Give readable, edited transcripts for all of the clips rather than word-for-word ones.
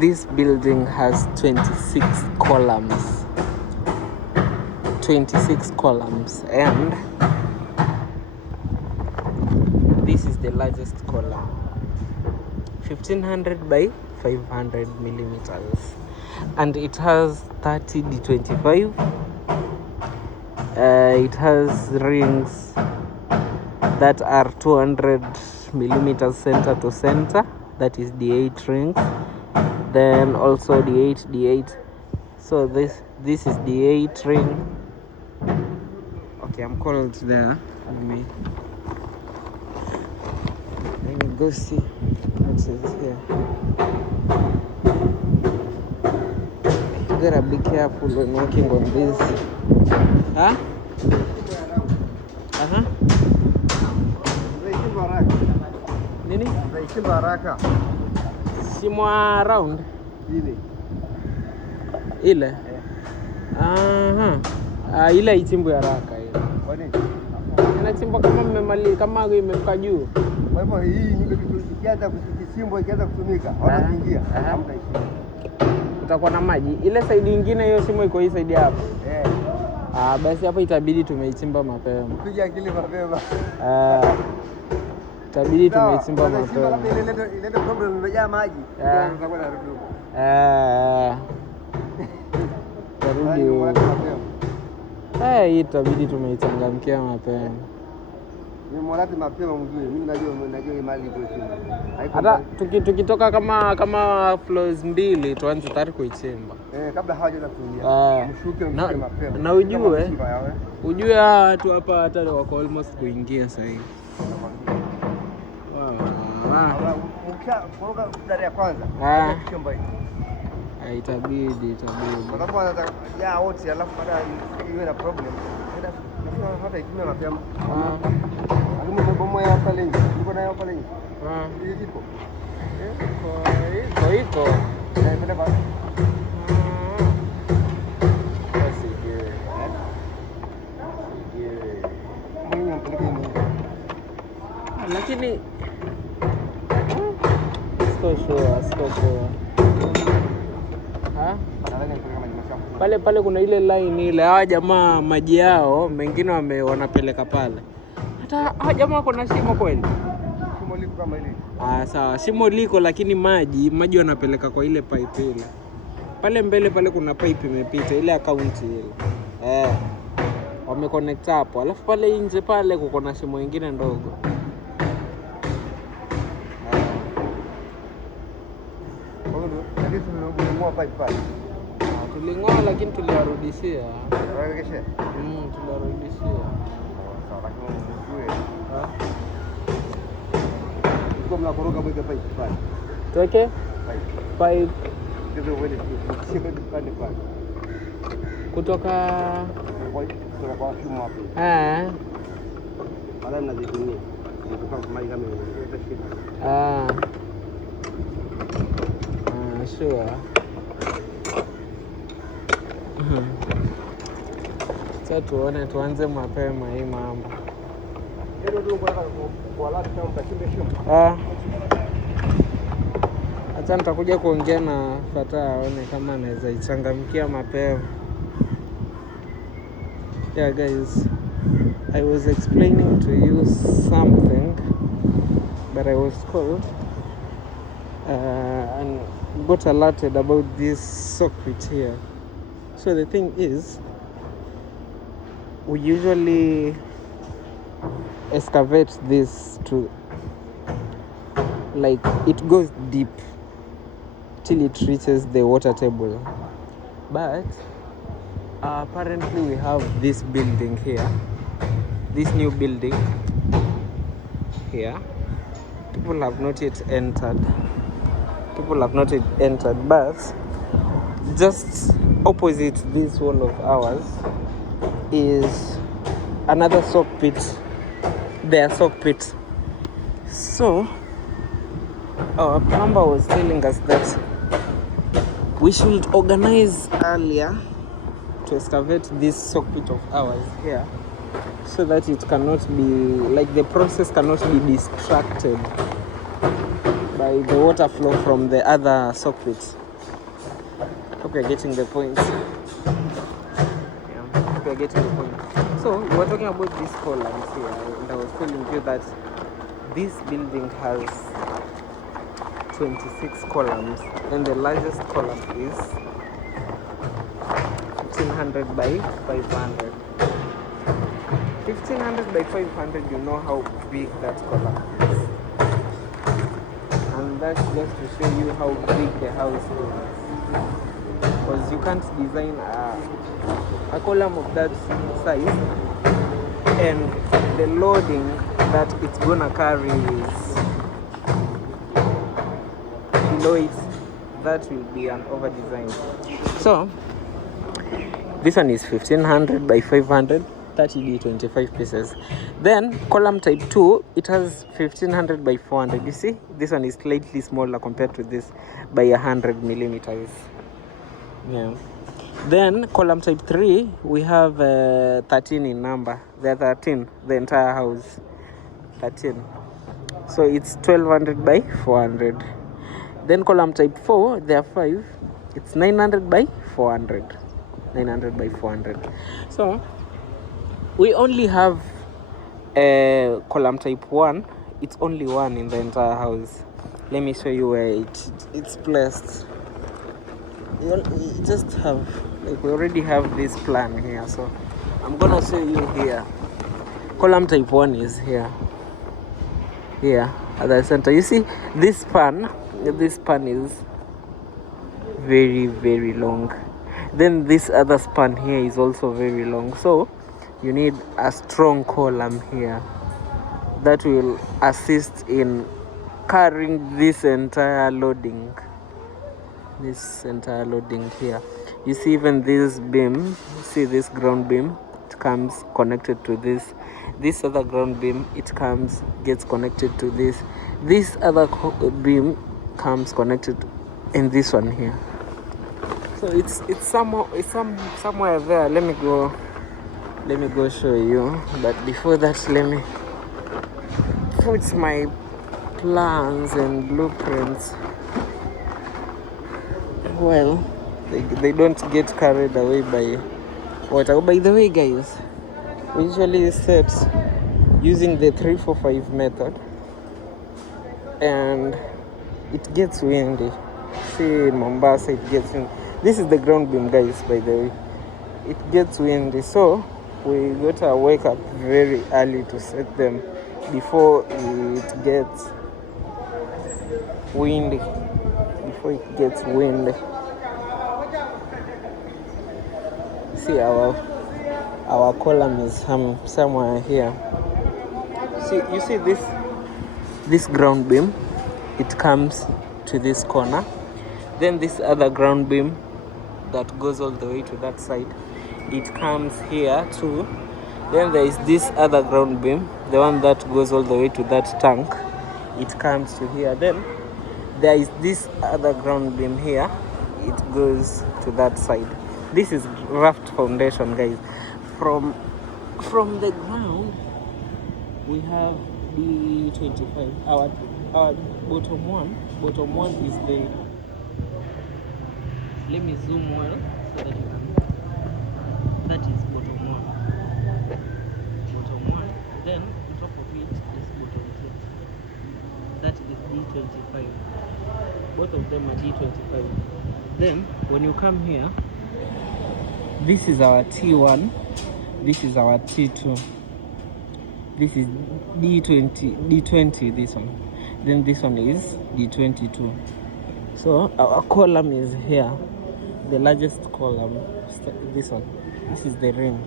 this building has 26 columns. 26 columns, and this is the largest column, 1500 by 500 millimeters, and it has 30D25. It has rings that are 200 millimeters center to center, that is the 8 rings. Then also the 8. So this is the 8 ring. Okay, I'm cold there. Let me go see what is here. You gotta be careful when working on this. Huh? Nini? Simwa round ile ile ichimbo haraka ile. Kwa nini? Inachimba kama mmemali kama imemka juu. Kwa hivyo hii ni ikianza kuchimbo ikianza kutumika, wanaingia. Hamna ishimo. Utakuwa na maji. Ile side nyingine hiyo simo iko hii side hapo. Basi hapo itabidi tumeichimba mapema. Piga akili mapema. Itabidi tumeichimba mapema. Ile problem imejaa maji. Tutakuwa na rudi. Hii itabidi tumeichangamkia mapema. Ni morati mapema mjue. Mimi najua mali ipo chini. Hata tukitoka kama floors 2 tuanze tayari kuichimba. Kabla hawajaanza kuingia. Mshuke mapema. Na ujue watu hapa hata wako almost kuingia sasa hivi. Mkisha dari ya kwanza. Chumba hiki. Itabidi. Kwa sababu anataka wote alafu baada iwe na problem. Hata ikime mapema. Alimu bomo ya pale nje. Niko nayo pale nje. Hii ipo. Iko. Pende basi. Lakini siko sure. Pale kuna ile line ile, hawa jamaa maji yao mengine wanapeleka pale. Hata hawa jamaa kuna shimo kweli? Shimo liko kama ile. Sawa, shimo liko lakini maji wanapeleka kwa ile pipe ile. Pale mbele pale kuna pipe imepita ile account ile. Wameconnect hapo. Alafu pale nje pale kuko na shimo nyingine ndogo. Tuling'oa lakini tuliwarudishia. Tuliwarudishia? Tuliwarudishia. Sawa, lakini mjue. Kwa mnakoroga mweke pipe pale. Tuweke? Pipe. Ndio wewe sio pale pale. Kutoka kwa shimo hapo. Baada mnazitumia. Kutoka maji kama sure. Sasa tuanze mapema hii mambo. Acha nitakuja kuongea na Fata aone kama anaweza ichangamkia mapema. Yeah guys, I was explaining to you something, but I was called and got alerted about this socket here. So the thing is, we usually excavate this to, like, it goes deep till it reaches the water table. But apparently we have this building here, this new building here. People have not yet entered, but just opposite this wall of ours is another sock pit, their sock pit. So our plumber was telling us that we should organize earlier to excavate this sock pit of ours here, so that it cannot be, like, the process cannot be distracted by the water flow from the other sock pits. Hope you're getting the point. Yeah, hope you're getting the point. So we were talking about these columns here, and I was telling you that this building has 26 columns, and the largest column is 1500 by 500. 1500 by 500, you know how big that column is. And that's just to show you how big the house is. Because you can't design a column of that size and the loading that it's gonna carry is below it. That will be an over design. So this one is 1500 by 500, 30D 25 pieces. Then column type 2, it has 1500 by 400. You see, this one is slightly smaller compared to this by 100 millimeters. Yeah. Then column type 3, we have 13 in number. There are 13, the entire house, 13. So it's 1200 by 400. Then column type 4, there are 5. It's 900 by 400. 900 by 400. So we only have column type 1. It's only one in the entire house. Let me show you where it's placed. You just have, like, we already have this plan here, so I'm gonna show you here. Column type 1 is here at the center. You see this span is very, very long. Then this other span here is also very long, so you need a strong column here that will assist in carrying this entire loading here. You see, even this beam, see this ground beam, it comes connected to this other ground beam, gets connected to this other beam comes connected in this one here. So it's somewhere there. Let me go show you, but before that, let me put my plans and blueprints. Well, they don't get carried away by water. By the way, guys, we usually set using the 3-4-5 method, and it gets windy. See, in Mombasa, it gets windy. This is the ground beam, guys, by the way. It gets windy, so we gotta wake up very early to set them before it gets windy. See, our column is somewhere here. See, you see this ground beam, it comes to this corner. Then this other ground beam that goes all the way to that side, it comes here too. Then there is this other ground beam, the one that goes all the way to that tank, it comes to here. Then there is this other ground beam here, it goes to that side. This is Raft foundation, guys. From the ground, we have D25. Our bottom one is the, let me zoom well so that you can, that is bottom one. Then on top of it is bottom 2. That is D25. Both of them are D25. Then when you come here, this is our T1, this is our T2, this is D20, this one. Then this one is D22. So our column is here, the largest column, this one. This is the ring,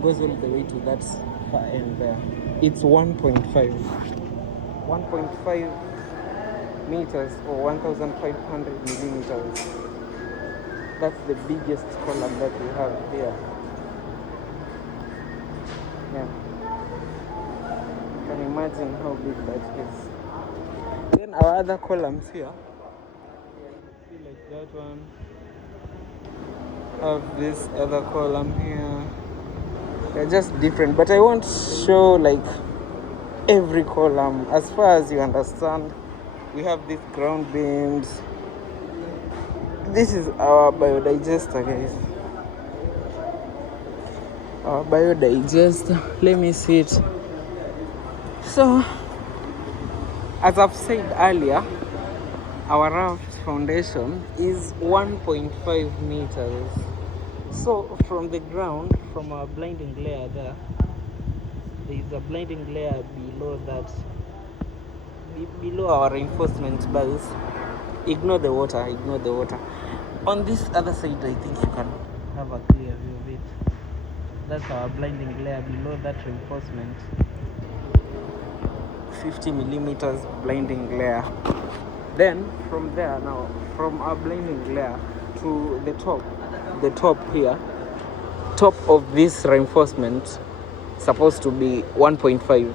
goes all the way to that far end there. It's 1.5 meters or 1,500 millimeters. That's the biggest column that we have here. Yeah. You can imagine how big that is. Then our other columns here, see, like that one, have this other column here. They're just different, but I won't show like every column. As far as you understand, we have these ground beams, This is our biodigester, guys. Our biodigester. Let me see it. So, as I've said earlier, our raft foundation is 1.5 meters. So from the ground, from our blinding layer there is a blinding layer below that, below our reinforcement bars. Ignore the water, ignore the water. On this other side, I think you can have a clear view of it. That's our blinding layer below that reinforcement. 50 millimeters blinding layer. Then from there, now from our blinding layer to the top here, top of this reinforcement supposed to be 1.5.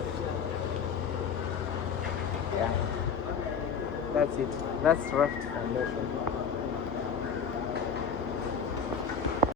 Yeah, that's it. That's raft foundation.